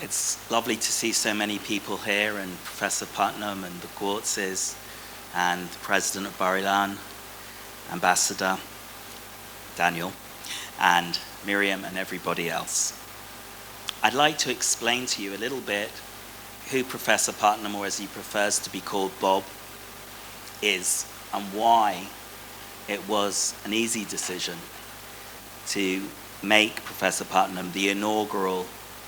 It's lovely to see so many people here, and Professor Putnam and the Gewurzes and the President of Bar-Ilan, Ambassador Daniel, and Miriam and everybody else. I'd like to explain to you a little bit who Professor Putnam, or as he prefers to be called, Bob, is, and why it was an easy decision to make Professor Putnam the inaugural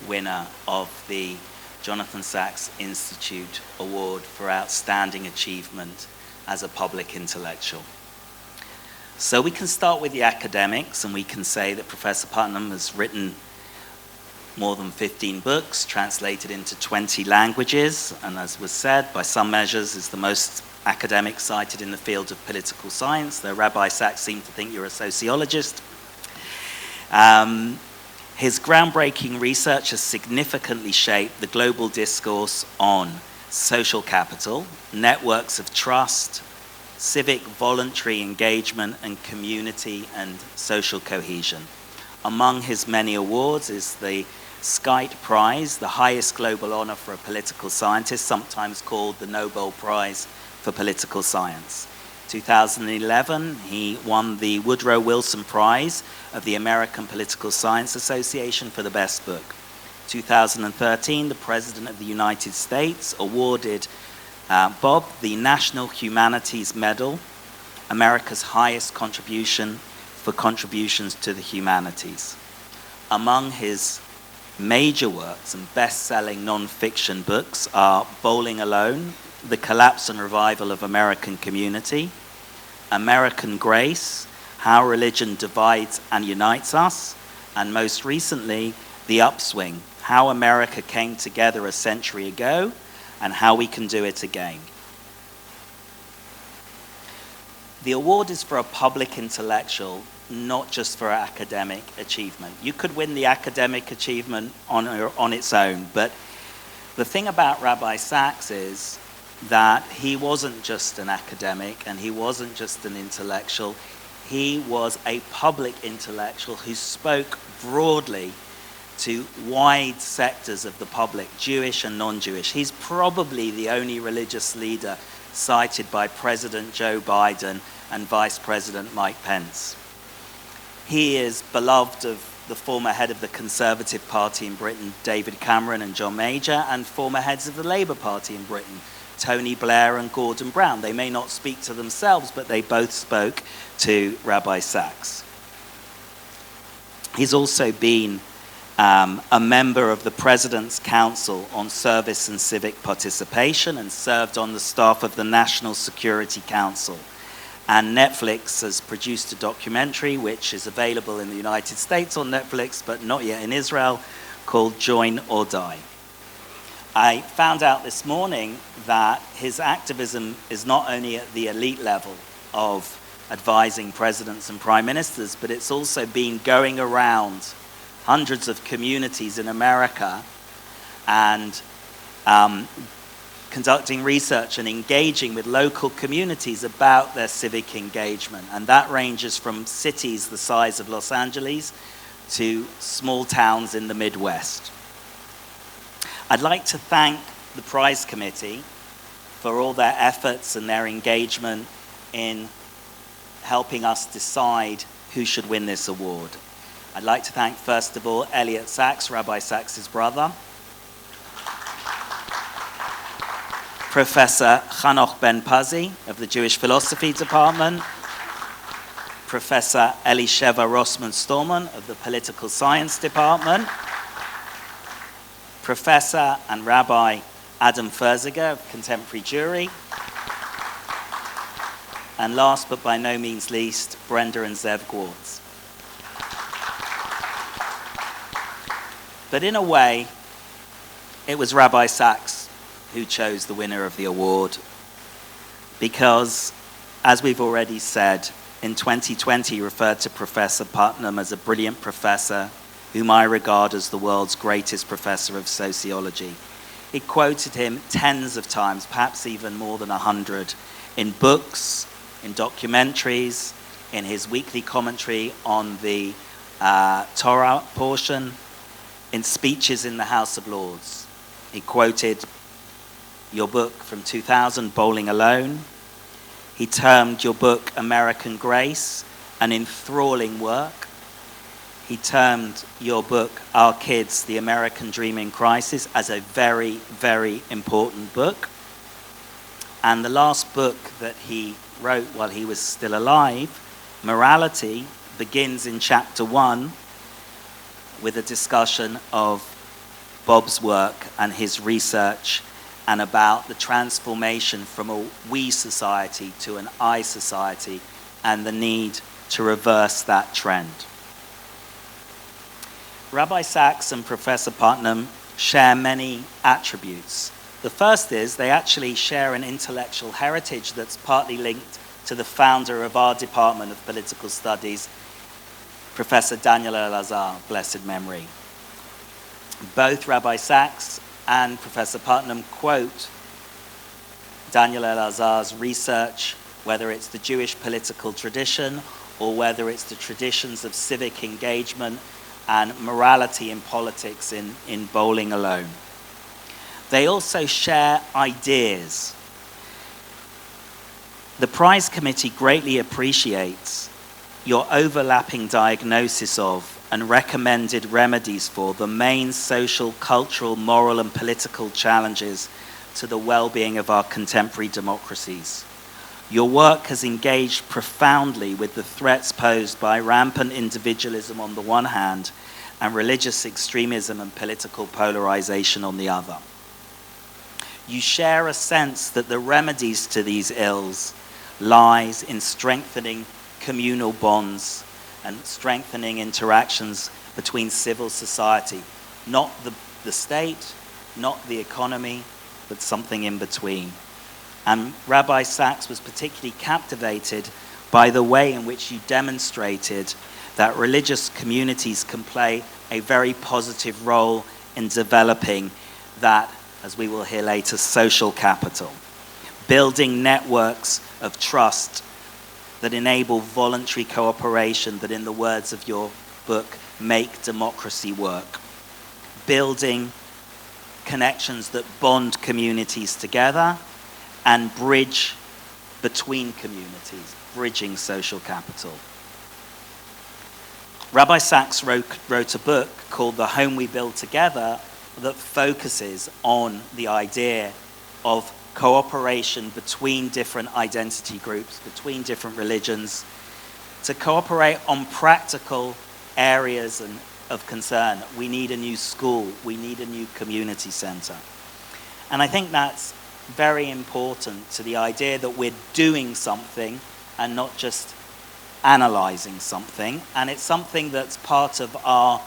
winner of the Jonathan Sacks Institute Award for Outstanding Achievement as a Public Intellectual. So we can start with the academics, and we can say that Professor Putnam has written more than 15 books, translated into 20 languages, and as was said, by some measures is the most academic cited in the field of political science, though Rabbi Sacks seemed to think you're a sociologist. His groundbreaking research has significantly shaped the global discourse on social capital, networks of trust, civic voluntary engagement, and community and social cohesion. Among his many awards is the Skite Prize, the highest global honor for a political scientist, sometimes called the Nobel Prize for Political Science. 2011, he won the Woodrow Wilson Prize of the American Political Science Association for the best book. 2013, the President of the United States awarded Bob the National Humanities Medal, America's highest contribution for contributions to the humanities. Among his major works and best-selling non-fiction books are Bowling Alone, The Collapse and Revival of American Community, American Grace, How Religion Divides and Unites Us, and most recently, The Upswing, How America Came Together a Century Ago and How We Can Do It Again. The award is for a public intellectual, not just for academic achievement. You could win the academic achievement on its own, but the thing about Rabbi Sacks is that he wasn't just an academic and he wasn't just an intellectual. He was a public intellectual who spoke broadly to wide sectors of the public, Jewish and non-Jewish. He's probably the only religious leader cited by President Joe Biden and Vice President Mike Pence. He is beloved of the former head of the Conservative Party in Britain, David Cameron and John Major, and former heads of the Labour Party in Britain, Tony Blair and Gordon Brown. They may not speak to themselves, but they both spoke to Rabbi Sacks. He's also been a member of the President's Council on Service and Civic Participation and served on the staff of the National Security Council. And Netflix has produced a documentary which is available in the United States on Netflix, but not yet in Israel, called Join or Die. I found out this morning that his activism is not only at the elite level of advising presidents and prime ministers, but it's also been going around hundreds of communities in America and conducting research and engaging with local communities about their civic engagement. And that ranges from cities the size of Los Angeles to small towns in the Midwest. I'd like to thank the prize committee for all their efforts and their engagement in helping us decide who should win this award. I'd like to thank, first of all, Elliot Sacks, Rabbi Sacks' brother, Professor Hanoch Ben-Pazi of the Jewish Philosophy Department, Professor Elisheva Rossman-Stallman of the Political Science Department, Professor and Rabbi Adam Ferziger of Contemporary Jewry, and last but by no means least, Brenda and Zev Gewurz. But in a way, it was Rabbi Sacks who chose the winner of the award because, as we've already said, in 2020 he referred to Professor Putnam as a brilliant professor whom I regard as the world's greatest professor of sociology. He quoted him tens of times, perhaps even more than 100, in books, in documentaries, in his weekly commentary on the Torah portion, in speeches in the House of Lords. He quoted your book from 2000, Bowling Alone. He termed your book American Grace an enthralling work. He termed your book Our Kids, The American Dream in Crisis as a very, very important book. And the last book that he wrote while he was still alive, Morality, begins in chapter 1 with a discussion of Bob's work and his research and about the transformation from a we society to an I society and the need to reverse that trend. Rabbi Sachs and Professor Putnam share many attributes. The first is they actually share an intellectual heritage that's partly linked to the founder of our Department of Political Studies, Professor Daniel Elazar, blessed memory. Both Rabbi Sachs and Professor Putnam quote Daniel Elazar's research, whether it's the Jewish political tradition or whether it's the traditions of civic engagement and morality in politics in Bowling Alone. They also share ideas. The prize committee greatly appreciates your overlapping diagnosis of and recommended remedies for the main social, cultural, moral, and political challenges to the well-being of our contemporary democracies. Your work has engaged profoundly with the threats posed by rampant individualism on the one hand and religious extremism and political polarization on the other. You share a sense that the remedies to these ills lies in strengthening communal bonds and strengthening interactions between civil society, not the state, not the economy, but something in between. And Rabbi Sachs was particularly captivated by the way in which you demonstrated that religious communities can play a very positive role in developing that, as we will hear later, social capital, building networks of trust that enable voluntary cooperation that, in the words of your book, make democracy work, building connections that bond communities together and bridge between communities, bridging social capital. Rabbi Sachs wrote a book called The Home We Build Together that focuses on the idea of cooperation between different identity groups, between different religions, to cooperate on practical areas of concern. We need a new school, we need a new community center. And I think that's very important to the idea that we're doing something and not just analyzing something. And it's something that's part of our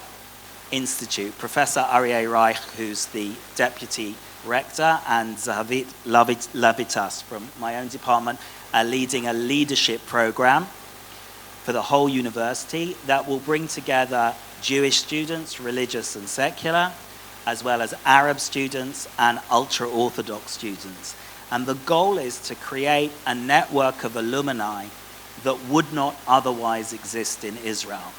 institute. Professor Aryeh Reich, who's the deputy rector, and Zahavit Lavitas from my own department are leading a leadership program for the whole university that will bring together Jewish students, religious and secular, as well as Arab students and ultra-Orthodox students. And the goal is to create a network of alumni that would not otherwise exist in Israel.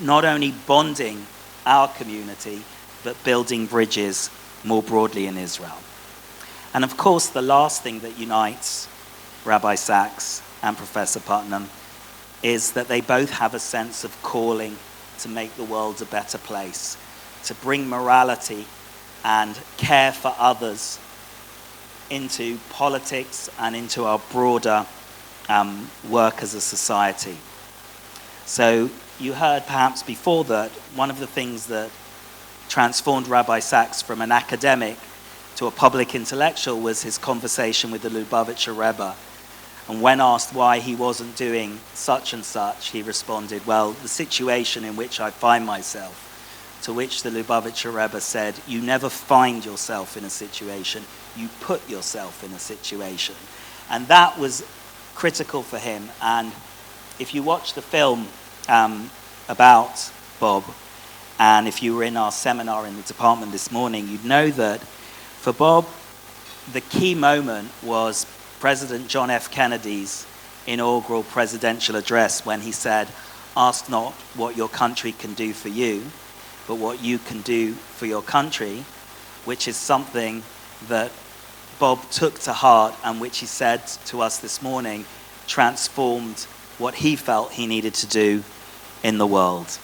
Not only bonding our community, but building bridges more broadly in Israel. And of course, the last thing that unites Rabbi Sachs and Professor Putnam is that they both have a sense of calling to make the world a better place, to bring morality and care for others into politics and into our broader work as a society. So you heard perhaps before that one of the things that transformed Rabbi Sachs from an academic to a public intellectual was his conversation with the Lubavitcher Rebbe. And when asked why he wasn't doing such and such, he responded, well, the situation in which I find myself. To which the Lubavitcher Rebbe said, you never find yourself in a situation, you put yourself in a situation. And that was critical for him. And if you watch the film about Bob, and if you were in our seminar in the department this morning, you'd know that for Bob, the key moment was President John F. Kennedy's inaugural presidential address when he said, ask not what your country can do for you, but what you can do for your country, which is something that Bob took to heart and which he said to us this morning transformed what he felt he needed to do in the world.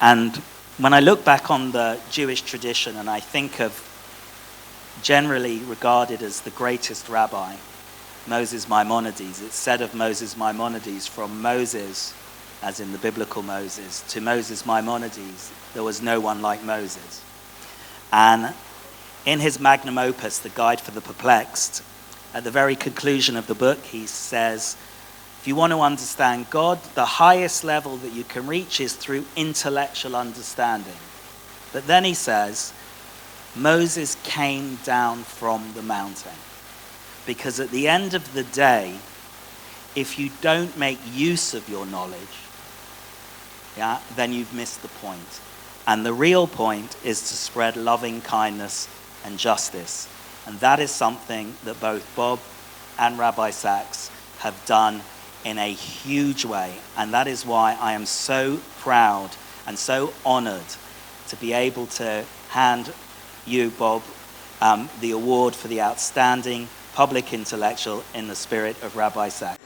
And when I look back on the Jewish tradition and I think of generally regarded as the greatest rabbi, Moses Maimonides, it's said of Moses Maimonides, from Moses, as in the biblical Moses, to Moses Maimonides, there was no one like Moses. And in his magnum opus, The Guide for the Perplexed, at the very conclusion of the book, he says, if you want to understand God, the highest level that you can reach is through intellectual understanding. But then he says, Moses came down from the mountain. Because at the end of the day, if you don't make use of your knowledge, then you've missed the point. And the real point is to spread loving kindness and justice. And that is something that both Bob and Rabbi Sachs have done in a huge way. And that is why I am so proud and so honored to be able to hand you, Bob, the award for the outstanding public intellectual in the spirit of Rabbi Sachs.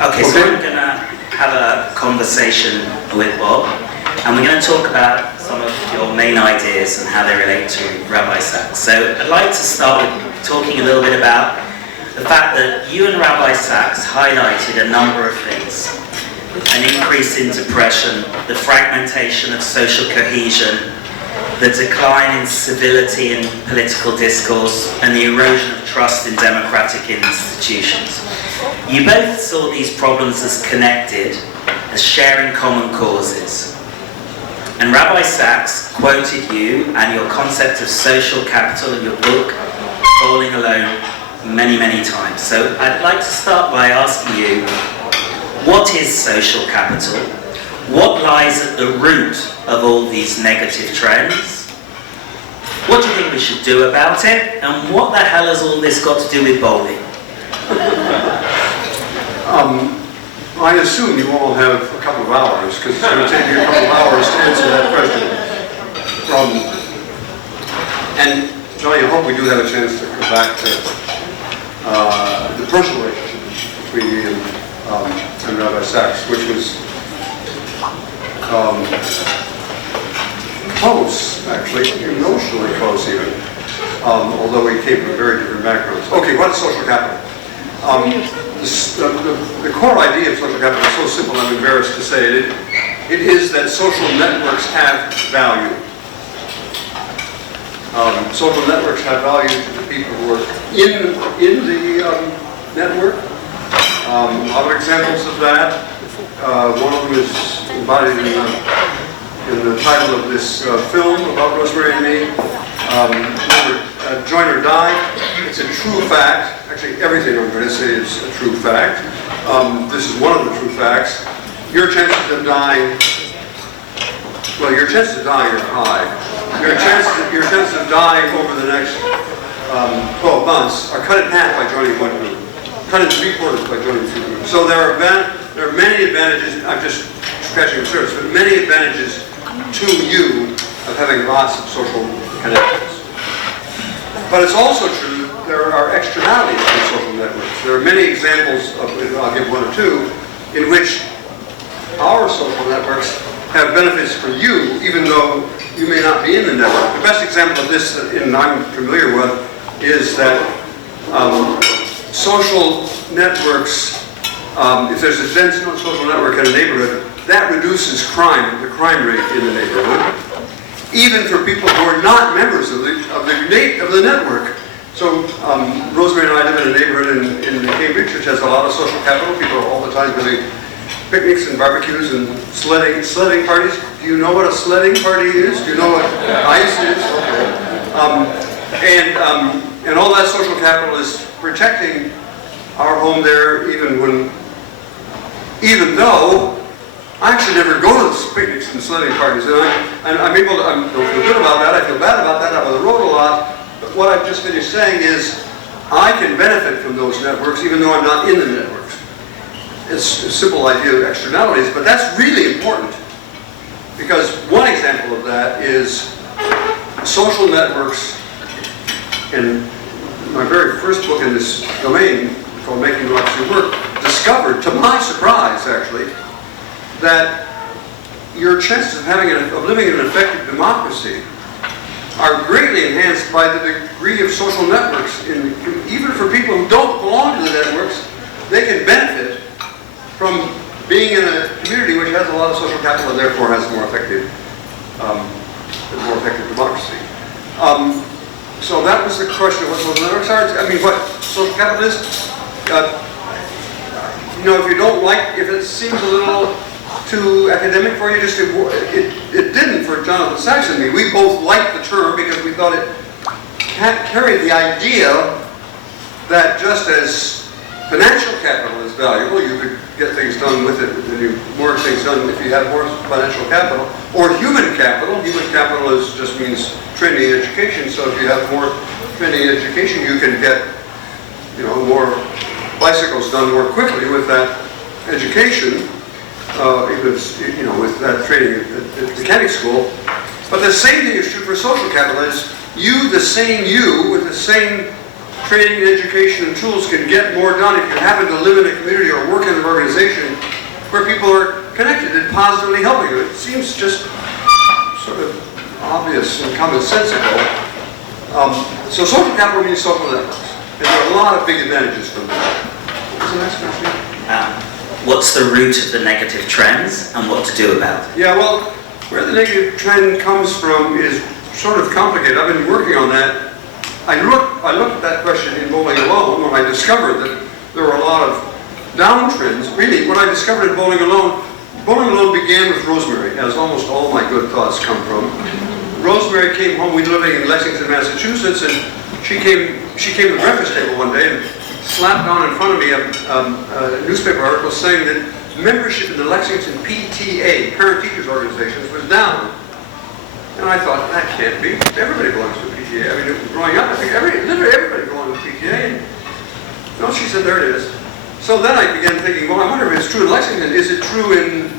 Okay, so we're going to have a conversation with Bob, and we're going to talk about some of your main ideas and how they relate to Rabbi Sachs. So I'd like to start with talking a little bit about the fact that you and Rabbi Sachs highlighted a number of things. An increase in depression, the fragmentation of social cohesion, the decline in civility in political discourse, and the erosion of trust in democratic institutions. You both saw these problems as connected, as sharing common causes. And Rabbi Sachs quoted you and your concept of social capital in your book, Bowling Alone, many, many times. So I'd like to start by asking you, what is social capital? What lies at the root of all these negative trends? What do you think we should do about it? And what the hell has all this got to do with bowling? I assume you all have a couple of hours, because it's going to take me a couple of hours to answer that question. And Johnny, I hope we do have a chance to come back to the personal relationship between me and Rabbi Sachs, which was close, actually, emotionally close even, although we came from very different backgrounds. Okay, what is social capital? The core idea of social capital is so simple, I'm embarrassed to say it. It is that social networks have value. Social networks have value to the people who are in the network. A lot of examples of that. One of them is embodied in the title of this film about Rosemary and me. Join or Die. It's a true fact. Actually, everything I'm going to say is a true fact. This is one of the true facts. Your chances of dying, well, your chances of dying are high. Your chances of dying over the next 12 months are cut in half by joining one group. Cut in 3/4 by joining two groups. So there are many advantages. I'm just scratching the surface, but many advantages to you of having lots of social connections. But it's also true there are externalities in social networks. There are many examples of, I'll give one or two, in which our social networks have benefits for you, even though you may not be in the network. The best example of this that I'm familiar with is that social networks, if there's a dense social network in a neighborhood, that reduces crime, the crime rate in the neighborhood, even for people who are not members of the network. So Rosemary and I live in a neighborhood in Cambridge which has a lot of social capital. People are all the time having picnics and barbecues and sledding parties. Do you know what a sledding party is? Do you know what ice is? Okay. And all that social capital is protecting our home there, even though I actually never go to the picnics and sledding parties, and I don't feel good about that. I feel bad about that. I'm on the road a lot. But what I've just finished saying is, I can benefit from those networks, even though I'm not in the networks. It's a simple idea of externalities, but that's really important. Because one example of that is social networks. In my very first book in this domain, called Making Democracy Work, discovered, to my surprise actually, that your chances of living in an effective democracy are greatly enhanced by the degree of social networks. Even for people who don't belong to the networks, they can benefit from being in a community which has a lot of social capital and therefore has more effective democracy. So that was the question of what social networks are. I mean, what social capital is. You know, if you don't like, if it seems a little too academic for you, just it didn't for Jonathan Sachs and me. We both liked the term because we thought it carried the idea that just as financial capital is valuable, you could get things done with it, more things done if you have more financial capital, or human capital. Human capital just means training and education. So if you have more training and education, you can get, you know, more bicycles done more quickly with that education. Because, you know, with that training at mechanic school. But the same thing is true for social capital. Is the same you, with the same training and education and tools can get more done if you happen to live in a community or work in an organization where people are connected and positively helping you. It seems just sort of obvious and commonsensical. So social capital means social networks. And there are a lot of big advantages from that. What's the next question? What's the root of the negative trends and what to do about it? Yeah, well, where the negative trend comes from is sort of complicated. I've been working on that. I looked at that question in Bowling Alone when I discovered that there were a lot of downtrends. Really, when I discovered in Bowling Alone began with Rosemary, as almost all my good thoughts come from. Rosemary came home. We were living in Lexington, Massachusetts, and she came to the breakfast table one day and slapped down in front of me a newspaper article saying that membership in the Lexington PTA, Parent Teachers Organizations, was down. And I thought, that can't be. Everybody belongs to a PTA. I mean, growing up, I think literally everybody belonged to a PTA. And, no, she said, there it is. So then I began thinking, well, I wonder if it's true in Lexington. Is it true in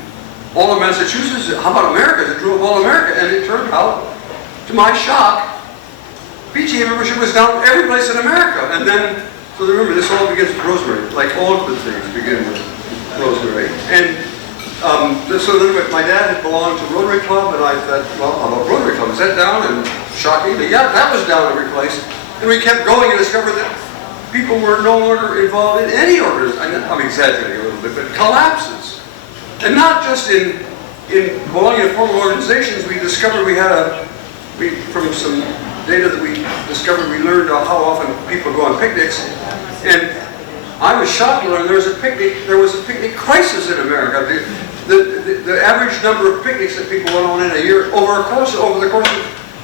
all of Massachusetts? How about America? Is it true of all America? And it turned out, to my shock, PTA membership was down every place in America. And then, so remember, this all begins with Rosemary. Like all good things begin with Rosemary. And so then my dad had belonged to Rotary Club, and I thought, well, how about Rotary Club? Is that down? And shockingly, yeah, that was down every place. And we kept going and discovered that people were no longer involved in any organization. I'm exaggerating a little bit, but collapses. And not just in belonging to formal organizations. We discovered from some data that we discovered, we learned how often people go on picnics. And I was shocked to learn there was a picnic crisis in America. The average number of picnics that people went on in a year over the course of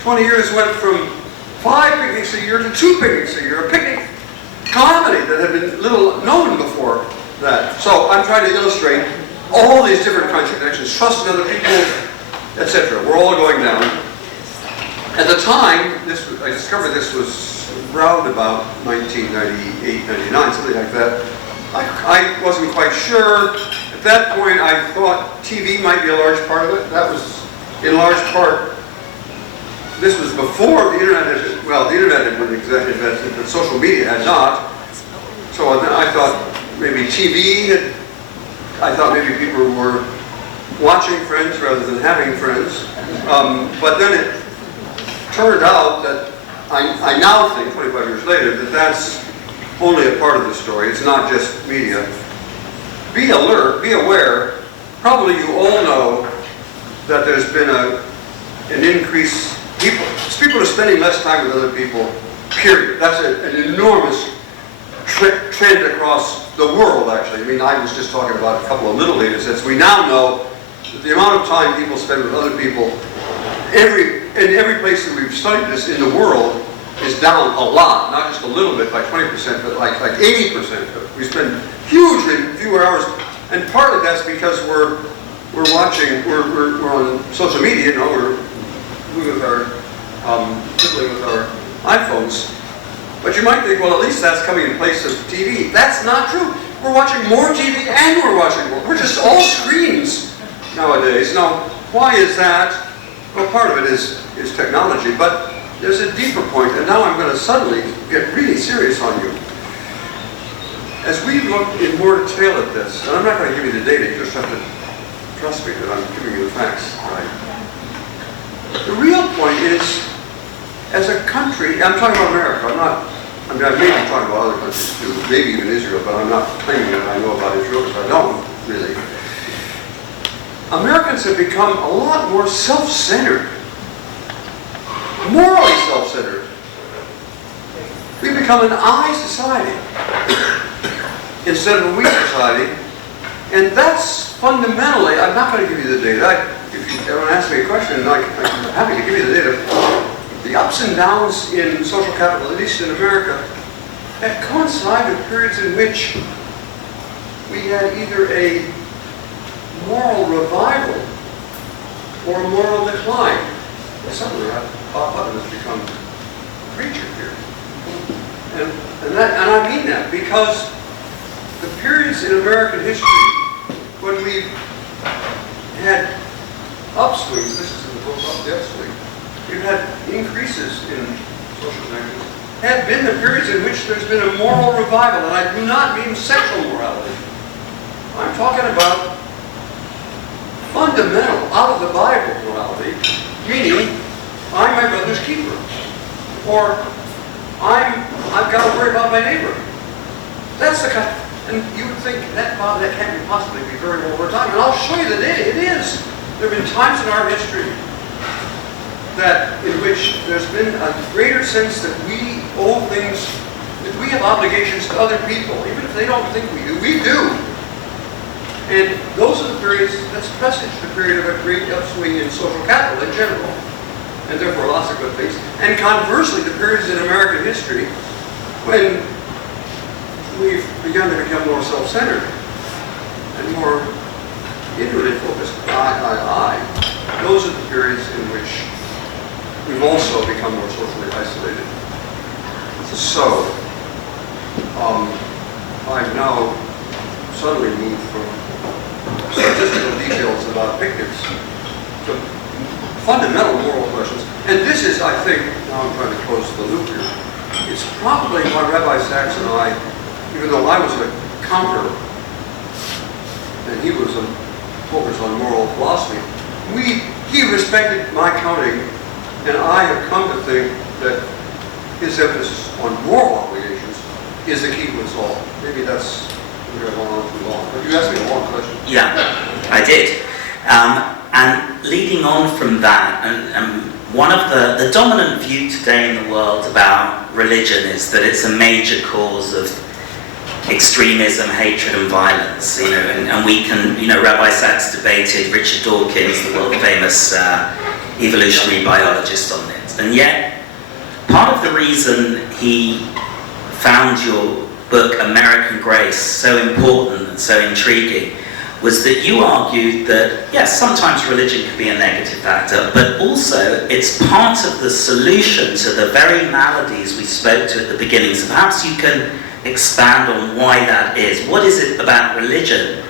20 years went from 5 picnics a year to 2 picnics a year. A picnic calamity that had been little known before that. So I'm trying to illustrate all these different kinds of connections, trust in other people, etc. We're all going down. At the time, I discovered this was around about 1998, 99, something like that. I wasn't quite sure. At that point, I thought TV might be a large part of it. That was, in large part, this was before the internet had, well, the internet had been invented, but social media had not. So then I thought maybe TV I thought maybe people were watching Friends rather than having friends. But then it turned out that I now think, 25 years later, that that's only a part of the story. It's not just media. Be alert, be aware. Probably you all know that there's been an increase. People are spending less time with other people, period. That's an enormous trend across the world, actually. I mean, I was just talking about a couple of little data sets. We now know that the amount of time people spend with other people in every place that we've studied this in the world is down a lot, not just a little bit, by 20%, but like 80%. We spend hugely fewer hours, and partly that's because we're watching, we're on social media, you know, we're fiddling with our iPhones. But you might think, well, at least that's coming in place of TV. That's not true. We're watching more TV and we're watching more. We're just all screens nowadays. Now, Why is that? Well, part of it is technology, but there's a deeper point, and now I'm going to suddenly get really serious on you. As we look in more detail at this, and I'm not going to give you the data, you just have to trust me that I'm giving you the facts, right? The real point is, as a country, I'm talking about America, I may be talking about other countries too, maybe even Israel, but I'm not claiming that I know about Israel because I don't really. Americans have become a lot more self-centered, morally self-centered. We've become an I society instead of a we society, and that's fundamentally, I'm not going to give you the data. If you ever ask me a question, I'm happy to give you the data. The ups and downs in social capital, at least in America, that coincide with periods in which we had either a moral revival or a moral decline. Well, suddenly, Bob Putnam has become a preacher here. And I mean that because the periods in American history when we've had upswings, this is in the book about the upswing, we've had increases in social negatives, have been the periods in which there's been a moral revival, and I do not mean sexual morality. I'm talking about fundamental, out of the Bible morality, meaning, I'm my brother's keeper, or I've got to worry about my neighbor. That's the kind, and you would think that can't possibly be very well over time, and I'll show you the data. It is. There have been times in our history in which there's been a greater sense that we owe things, that we have obligations to other people, even if they don't think we do. We do. And those are the periods, that's presage the period of a great upswing in social capital in general, and therefore lots of good things. And conversely, the periods in American history when we've begun to become more self-centered and more inwardly focused, I, those are the periods in which we've also become more socially isolated. So, I've now suddenly moved from statistical details about picnics to fundamental moral questions. And this is, I think, now I'm trying to close the loop here, it's probably why Rabbi Sachs and I, even though I was a counter and he was focused on moral philosophy, he respected my counting, and I have come to think that his emphasis on moral obligations is the key to us all. Maybe that's where I've gone on too long. But you asked me a long question. Yeah, I did. And leading on from that, and one of the dominant view today in the world about religion is that it's a major cause of extremism, hatred, and violence. You know, and we can, Rabbi Sachs debated Richard Dawkins, the world famous evolutionary biologist, on this. And yet, part of the reason he found your book, American Grace, so important and so intriguing was that you argued that, yes, sometimes religion could be a negative factor, but also it's part of the solution to the very maladies we spoke to at the beginning. So perhaps you can expand on why that is. What is it about religion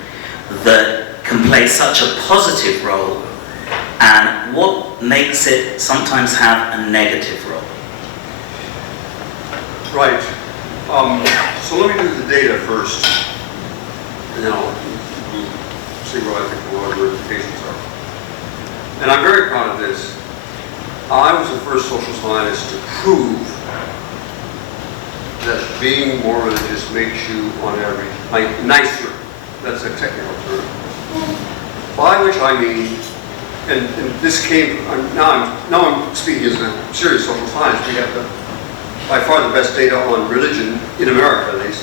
that can play such a positive role, and what makes it sometimes have a negative role? Right. So let me do the data first, and then I'll see what I think the larger implications are. And I'm very proud of this. I was the first social scientist to prove that being more religious makes you, on average, nicer. That's a technical term. By which I mean, and this came, now I'm speaking as a serious social scientist. We have by far the best data on religion in America, at least,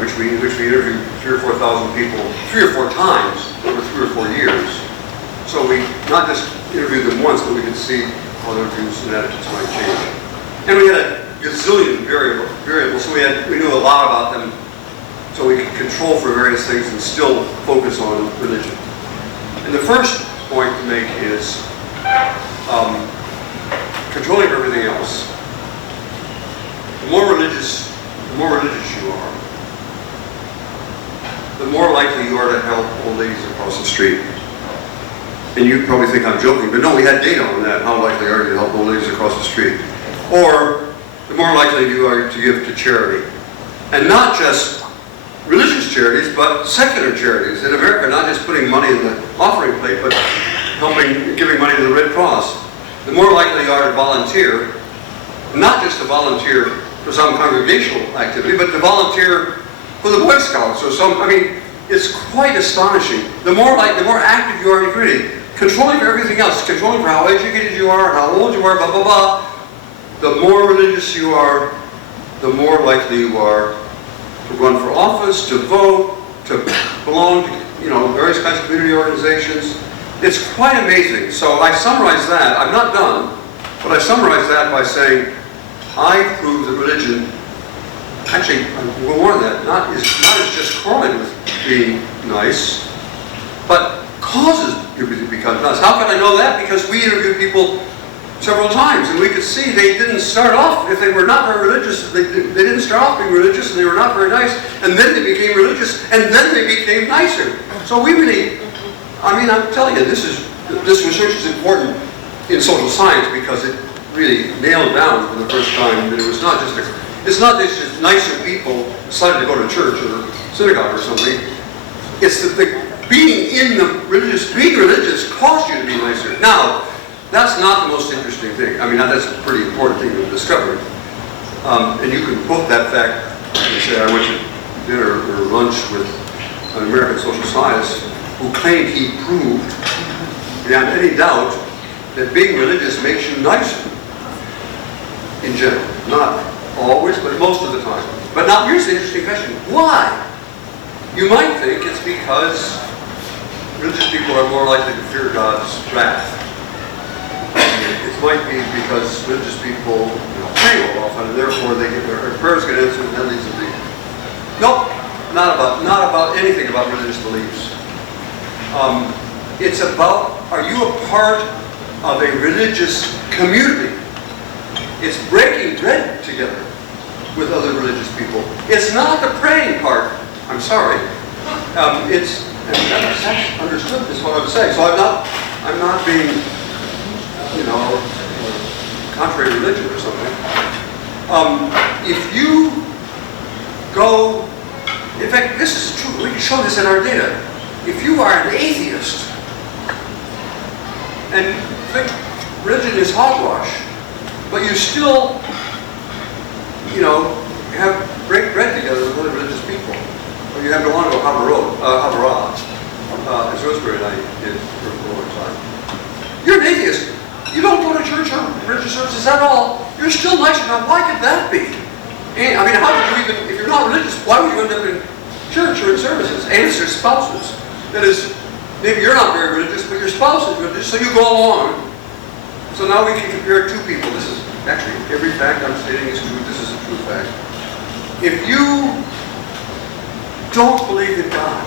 which we interviewed 3,000 or 4,000 people 3 or 4 times over 3 or 4 years. So we not just interviewed them once, but we could see how their views and attitudes might change. And we had a gazillion variables, so we knew a lot about them, so we could control for various things and still focus on religion. And the first point to make is controlling everything else. The more religious you are, the more likely you are to help old ladies across the street. And you probably think I'm joking, but no, we had data on that. How likely are you to help old ladies across the street? Or the more likely you are to give to charity. And not just religious charities, but secular charities. In America, not just putting money in the offering plate, but giving money to the Red Cross. The more likely you are to volunteer, not just to volunteer for some congregational activity, but to volunteer for the Boy Scouts or some, I mean, it's quite astonishing. The more active you are in the community, controlling for everything else, controlling for how educated you are, how old you are, blah, blah, blah, the more religious you are, the more likely you are to run for office, to vote, to belong to, various kinds of community organizations. It's quite amazing. So I summarize that. I'm not done, but I summarize that by saying I prove that religion, actually, we'll warn that, not as just correlated with being nice, but causes you to become nice. How can I know that? Because we interviewed people several times, and we could see they didn't start off, if they were not very religious, they didn't start off being religious, and they were not very nice, and then they became religious, and then they became nicer. So we really, I'm telling you, this research is important in social science because it really nailed down for the first time that it's not just nicer people decided to go to church or synagogue or something. It's that being religious caused you to be nicer. Now, that's not the most interesting thing. That's a pretty important thing to discover. And you can quote that fact and say, I went to dinner or lunch with an American social scientist who claimed he proved, beyond any doubt, that being religious makes you nicer. In general. Not always, but most of the time. But now here's the interesting question. Why? You might think it's because religious people are more likely to fear God's wrath. It might be because religious people pray more often, and therefore their prayers get answered, and that leads to the... Nope, not about anything about religious beliefs. It's about, are you a part of a religious community? It's breaking bread together with other religious people. It's not the praying part. I'm sorry. That's understood is what I'm saying. So I'm not being, contrary to religion or something. If you go, in fact, this is true. We can show this in our data. If you are an atheist and think religion is hogwash, but you still, break bread together with other religious people. Or you have to belong to a Havara, as Rosemary and I did for a long time. You're an atheist. You don't go to church or religious services at all. You're still nice enough. Why could that be? And, how did you even, if you're not religious, why would you end up in church or in services? And it's your spouses. That is, maybe you're not very religious, but your spouse is religious, so you go along. So now we can compare two people. This is actually, every fact I'm stating is true. This is a true fact. If you don't believe in God,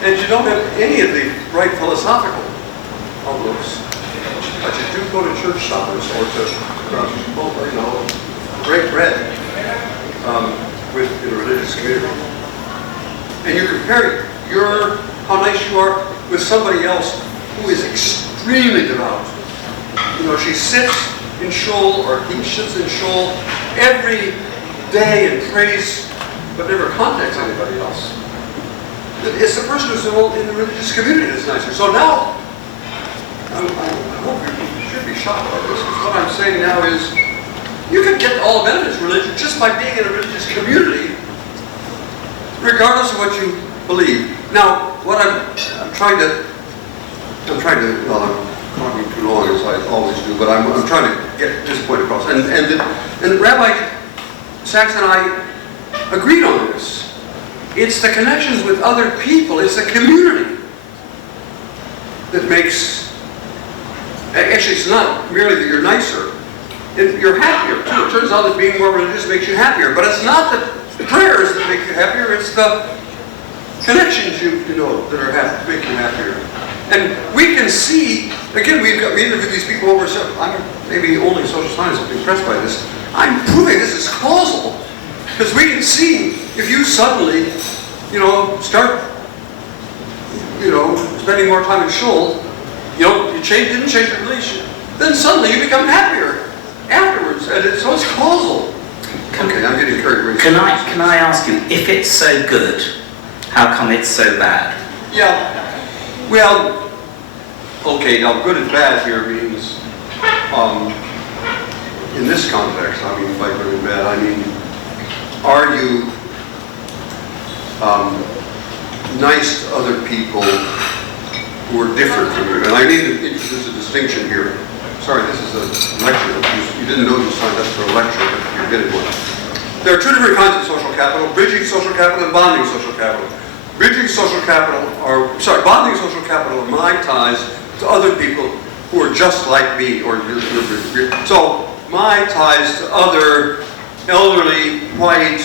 and you don't have any of the right philosophical outlooks, but you do go to church suppers or to, break bread with a religious community, and you compare how nice you are with somebody else who is extremely devout. She sits in shul, or he sits in shul every day and prays, but never contacts anybody else. It's the person who's in the religious community that's nicer. So now, I hope you should be shocked by this, because what I'm saying now is, you can get all the benefits of religion just by being in a religious community, regardless of what you believe. Now, what I'm trying to, I'm talking too long as I always do, but I'm trying to get this point across. And Rabbi Sachs and I agreed on this. It's the connections with other people, it's the community that makes, actually it's not merely that you're nicer, you're happier too. It turns out that being more religious makes you happier, but it's not the prayers that make you happier, it's the connections that make you happier. And we can see, again, we interviewed these people over, I'm maybe only social science is impressed by this. I'm proving this is causal. Because we can see if you suddenly, start, spending more time in shul, didn't change the relationship. Then suddenly you become happier afterwards, and so it's causal. Okay, I'm getting carried away. Can I ask you, if it's so good, how come it's so bad? Yeah. Well, okay, now good and bad here means, in this context, I mean by good and bad, I mean, are you nice to other people who are different from you? And I need to introduce a distinction here. Sorry, this is a lecture. You didn't know you signed up for a lecture, but you're getting one. There are two different kinds of social capital: bridging social capital and bonding social capital. Bonding social capital are my ties to other people who are just like me, or so my ties to other elderly, white,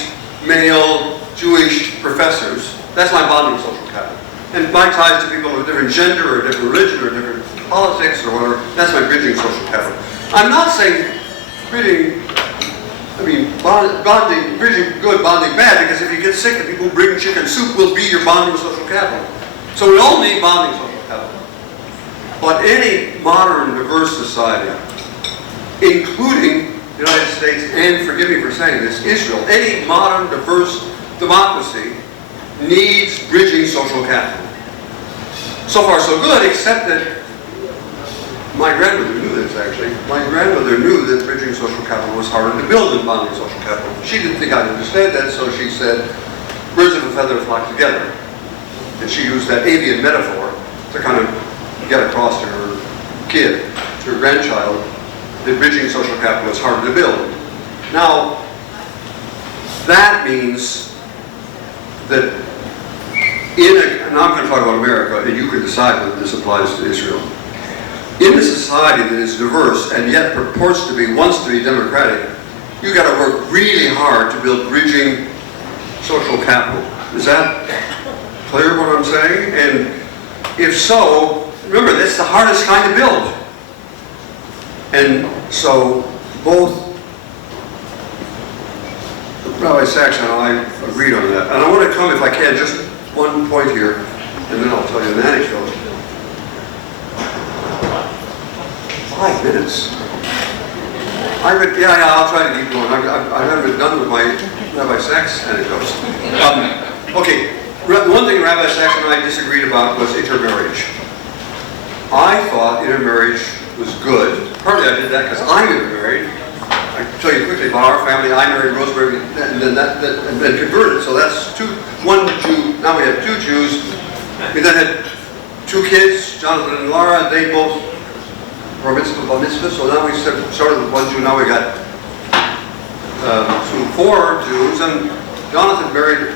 male, Jewish professors. That's my bonding social capital. And my ties to people of a different gender, or a different religion, or different politics, or whatever. That's my bridging social capital. I'm not saying bridging good, bonding bad, because if you get sick, the people who bring chicken soup will be your bonding social capital. So we all need bonding social capital. But any modern, diverse society, including the United States, and forgive me for saying this, Israel, any modern, diverse democracy needs bridging social capital. So far so good, except that my grandmother knew this, actually. My grandmother knew that bridging social capital was harder to build than bonding social capital. She didn't think I'd understand that, so she said, birds of a feather flock together. And she used that avian metaphor to kind of get across to her kid, to her grandchild, that bridging social capital is harder to build. Now, that means that and I'm going to talk about America, and you can decide whether this applies to Israel. In a society that is diverse and yet purports to be, wants to be democratic, you've got to work really hard to build bridging social capital. Is that clear what I'm saying? And if so, remember, that's the hardest kind to build. And so both Rabbi Sachs and I agreed on that. And I want to come, if I can, just one point here, and then I'll tell you an anecdote. 5 minutes. I'll try to keep going. I haven't been done with my Rabbi Sachs anecdotes. Okay, one thing Rabbi Sachs and I disagreed about was intermarriage. I thought intermarriage was good. Partly I did that because I'm intermarried. I can tell you quickly about our family. I married Rosemary and then converted. So that's one Jew. Now we have 2 Jews. We then had 2 kids, Jonathan and Laura. They both were bar mitzvah. So now we started with 1 Jew. Now we got 4 Jews. And Jonathan married,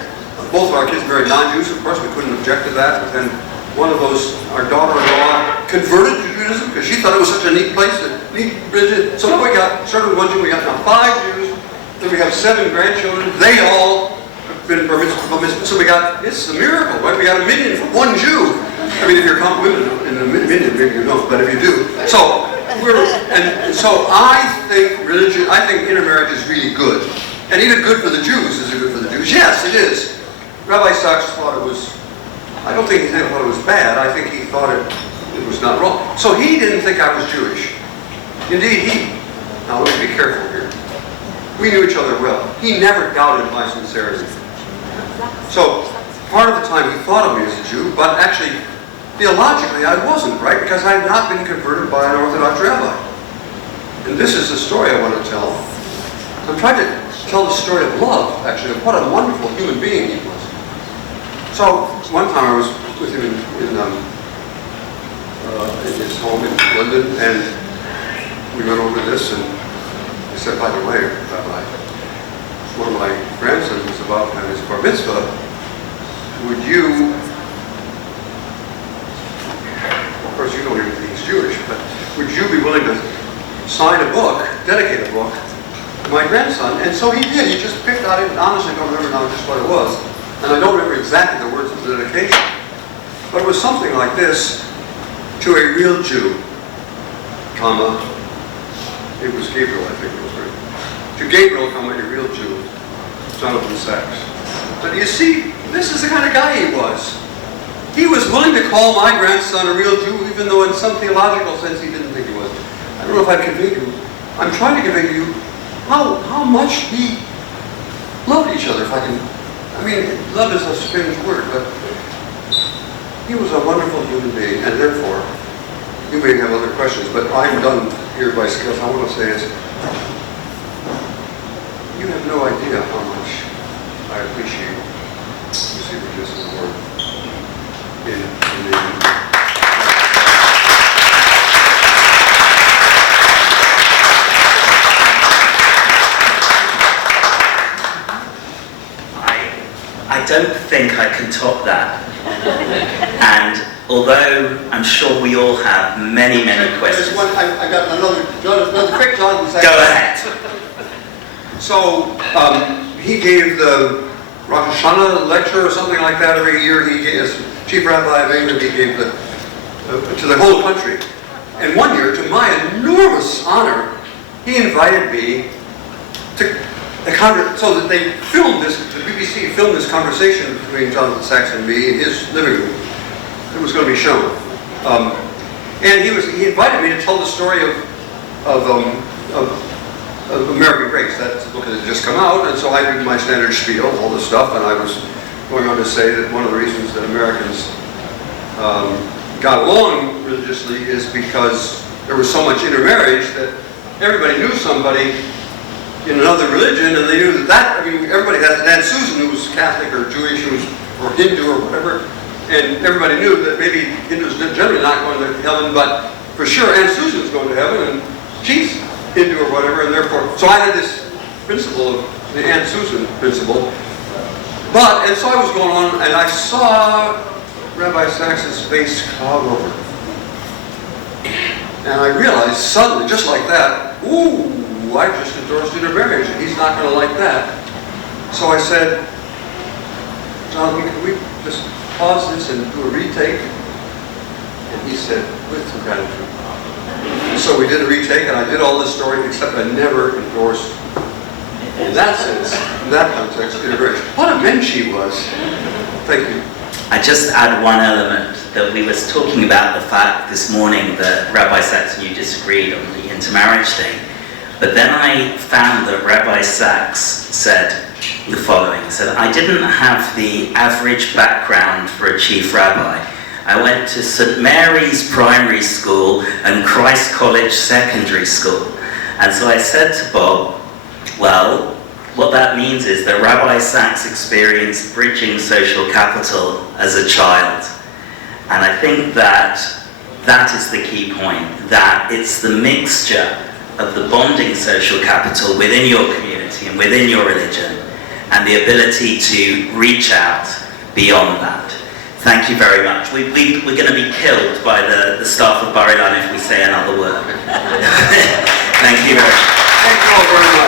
both of our kids married non-Jews. Of course, we couldn't object to that. But then one of those, our daughter-in-law, converted to Judaism because she thought it was such a neat place to meet Bridget. So now we started with 1 Jew, we got now 5 Jews, then we have 7 grandchildren. They all have been bar mitzvah. So it's a miracle, right? We got 1 million for 1 Jew. I mean, if you're counting women in a million, maybe you don't, but if you do. So I think intermarriage is really good. And even good for the Jews. Is it good for the Jews? Yes, it is. Rabbi Sachs thought it was, I don't think he thought it was bad. I think he thought it was not wrong. So he didn't think I was Jewish. Indeed, now let me be careful here. We knew each other well. He never doubted my sincerity. So part of the time he thought of me as a Jew, but actually, theologically I wasn't, right? Because I had not been converted by an Orthodox rabbi. And this is the story I want to tell. I'm trying to tell the story of love, actually, of what a wonderful human being he was. So one time I was with him in his home in London, and we went over this, and he said, by the way, Rabbi, one of my grandsons is about to have his bar mitzvah. Would you, of course you know he's Jewish, but would you be willing to sign a book, dedicate a book, to my grandson? And so he did. He just picked out it, and honestly I don't remember now just what it was. And I don't remember exactly the words of the dedication. But it was something like this: to a real Jew, comma, it was Gabriel, I think it was written. To Gabriel, comma, a real Jew, Jonathan Sachs. But you see, this is the kind of guy he was. He was willing to call my grandson a real Jew, even though in some theological sense he didn't think he was. I don't know if I conveyed you. I'm trying to convey to you how much he loved each other, if I can. I mean, love is a strange word, but he was a wonderful human being, and therefore, you may have other questions, but I'm done here by skills. I want to say is, you have no idea how much I appreciate you see this award in the I don't think I can top that. And although I'm sure we all have many, many questions. There's one, I got another quick John. Go ahead. So he gave the Rosh Hashanah lecture or something like that every year. He gave, as Chief Rabbi of England, he gave to the whole country. And one year, to my enormous honor, he invited me to so that they filmed this, the BBC filmed this conversation between Jonathan Sacks and me in his living room. It was going to be shown. And he invited me to tell the story of American Grace. That book had just come out, and so I did my standard spiel, all this stuff, and I was going on to say that one of the reasons that Americans got along religiously is because there was so much intermarriage that everybody knew somebody in another religion, and they knew that, I mean, everybody had Aunt Susan who was Catholic or Jewish or Hindu or whatever, and everybody knew that maybe Hindus generally not going to heaven, but for sure Aunt Susan's going to heaven, and she's Hindu or whatever, and therefore, so I had this principle of the Aunt Susan principle. And so I was going on, and I saw Rabbi Sachs's face cloud over. And I realized suddenly, just like that, ooh, I just endorsed intermarriage, and he's not going to like that. So I said, Jonathan, can we just pause this and do a retake? And he said, with some gratitude. So we did a retake, and I did all this story, except I never endorsed, in that sense, in that context, intermarriage. What a mensch he was. Thank you. I just add one element that we was talking about the fact this morning that Rabbi Sachs and you disagreed on the intermarriage thing. But then I found that Rabbi Sachs said the following. He said, I didn't have the average background for a chief rabbi. I went to St. Mary's Primary School and Christ College Secondary School. And so I said to Bob, well, what that means is that Rabbi Sachs experienced bridging social capital as a child. And I think that that is the key point, that it's the mixture of the bonding social capital within your community and within your religion, and the ability to reach out beyond that. Thank you very much. We're going to be killed by the staff of Bar-Ilan if we say another word. Thank you very much. Thank you all very much.